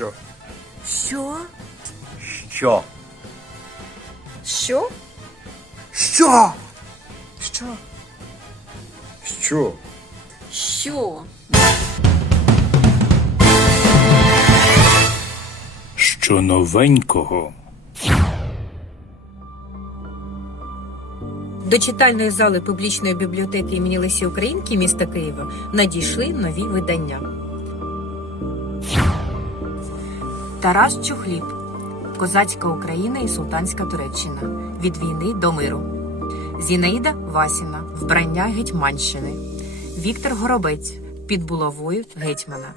Що? Що? Що? Що? Що? Що? Що? Що? Що новенького? До читальної зали публічної бібліотеки імені Лесі Українки міста Києва надійшли нові видання. Тарас Чухліб. Козацька Україна і Султанська Туреччина. Від війни до миру. Зінаїда Васіна. Вбрання Гетьманщини. Віктор Горобець. Під булавою гетьмана.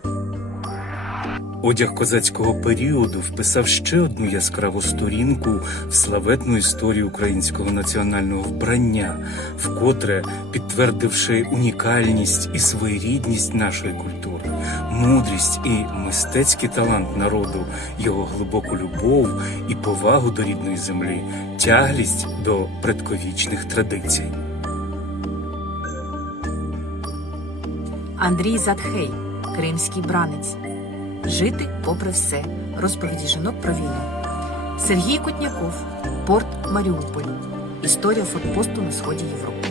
Одяг козацького періоду вписав ще одну яскраву сторінку в славетну історію українського національного вбрання, вкотре підтвердивши унікальність і своєрідність нашої культури, мудрість і мистецький талант народу, його глибоку любов і повагу до рідної землі, тяглість до предковічних традицій. Андрій Затхей. Кримський бранець. Жити попри все. Розповіді жінок про війну. Сергій Кутняков. Порт Маріуполь. Історія форпосту на сході Європи.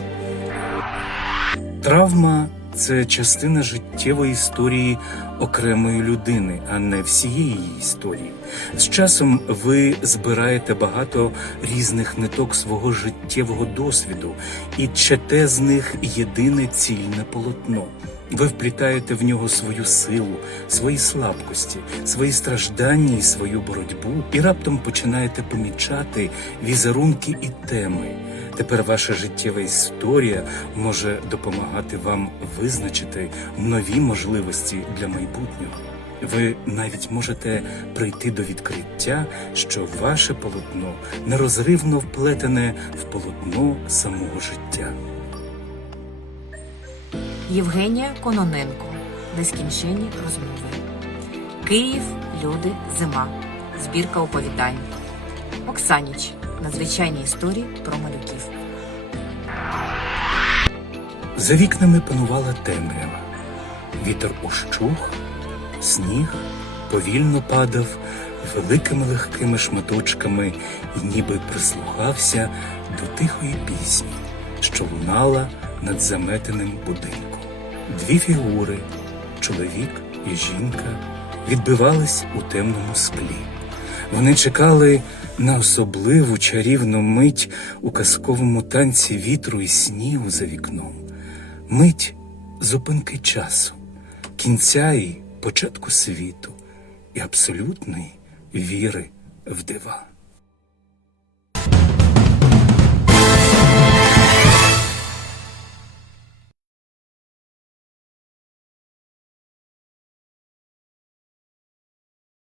Травма це частина життєвої історії окремої людини, а не всієї історії. З часом ви збираєте багато різних ниток свого життєвого досвіду і чете з них єдине цільне полотно. Ви вплітаєте в нього свою силу, свої слабкості, свої страждання і свою боротьбу, і раптом починаєте помічати візерунки і теми. Тепер ваша життєва історія може допомагати вам визначити нові можливості для майбутнього. Ви навіть можете прийти до відкриття, що ваше полотно нерозривно вплетене в полотно самого життя. Євгенія Кононенко. Нескінченні розмови. Київ, люди, зима. Збірка оповідань. Оксаніч. Надзвичайні історії про малюків. За вікнами панувала темрява. Вітер ущух, сніг повільно падав великими легкими шматочками і ніби прислухався до тихої пісні, що лунала над заметеним будинком. Дві фігури, чоловік і жінка, відбивались у темному склі. Вони чекали на особливу чарівну мить у казковому танці вітру і снігу за вікном, мить зупинки часу, кінця і початку світу і абсолютної віри в дива.